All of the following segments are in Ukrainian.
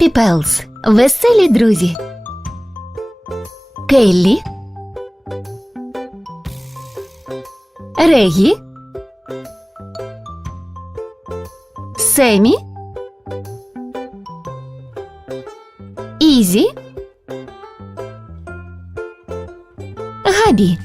Хеппі Пелс. Веселі друзі. Келлі. Регі. Семі. Ізі. Габі.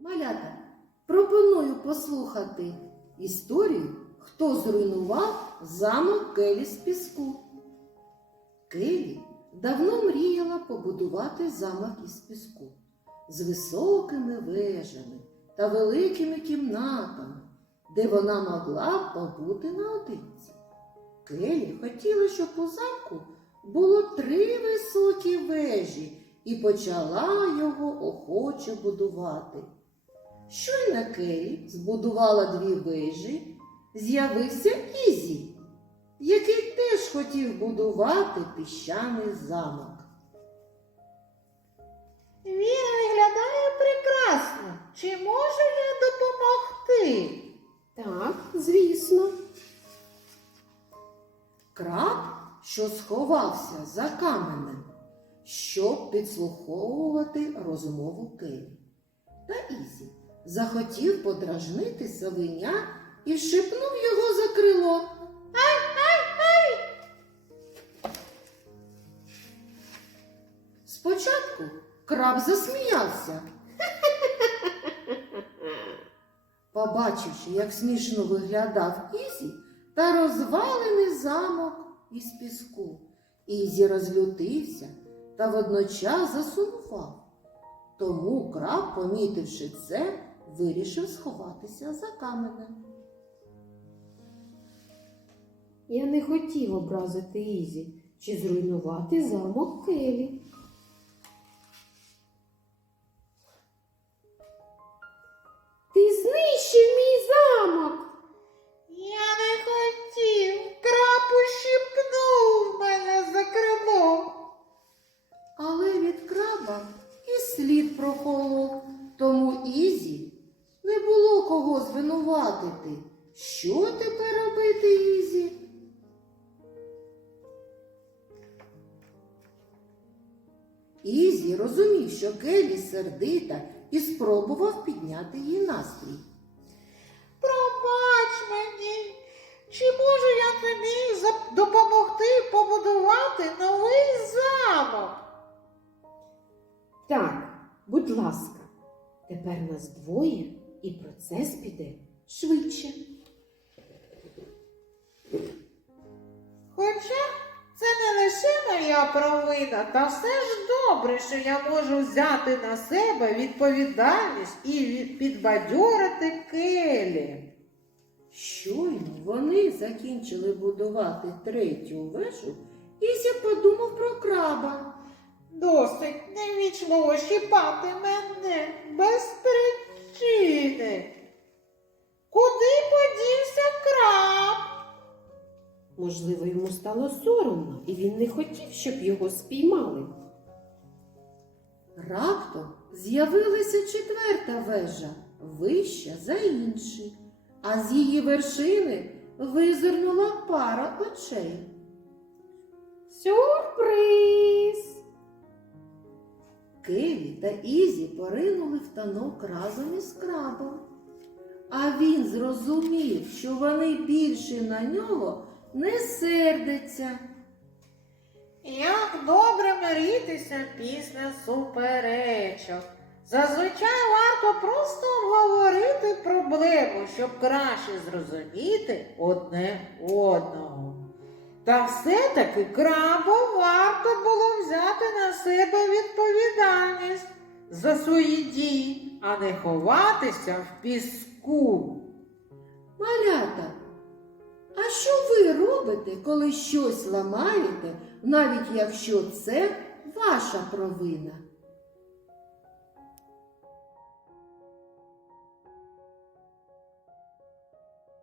Малята, пропоную послухати історію, хто зруйнував замок Келі з піску. Келі давно мріяла побудувати замок із піску з високими вежами та великими кімнатами, де вона могла б побути наодинці. Келі хотіла, щоб у замку було три високі вежі і почала його охоче будувати. Щойно Келі збудувала дві вежі, з'явився Ізі, який теж хотів будувати піщаний замок. Він виглядає прекрасно. Чи можу я допомогти? Звісно. Краб, що сховався за каменем, щоб підслуховувати розмову Келі. Та Ізі захотів подражнити совеня і шипнув його за крило. Спочатку краб засміявся. Побачивши, як смішно виглядав Ізі та розвалений замок із піску, Ізі розлютився та водночас засумував. Тому краб, помітивши це, вирішив сховатися за каменем. Я не хотів образити Ізі чи зруйнувати замок Келі. Кого звинуватити. Що тепер робити Ізі? Ізі розумів, що Келі сердита і спробував підняти її настрій. Пробач мені. Чи можу я тобі допомогти побудувати новий замок? Так, будь ласка, тепер нас двоє і процес піде швидше. Хоча це не лише моя провина, та все ж добре, що я можу взяти на себе відповідальність і підбадьорити Келі. Щойно вони закінчили будувати третю вежу, Ізі подумав про краба. Досить невічливо щіпати мене без причини. Можливо, йому стало соромно, і він не хотів, щоб його спіймали. Раптом з'явилася четверта вежа, вища за інші, а з її вершини визирнула пара очей. Сюрприз! Кеві та Ізі поринули в танок разом із крабом. А він зрозумів, що вони більше на нього не сердяться. Як добре миритися після суперечок. Зазвичай варто просто обговорити проблему, щоб краще зрозуміти одне одного. Та все-таки крабу варто було взяти на себе відповідальність за свої дії, а не ховатися в піску. Малята, а що ви робите, коли щось ламаєте, навіть якщо це ваша провина.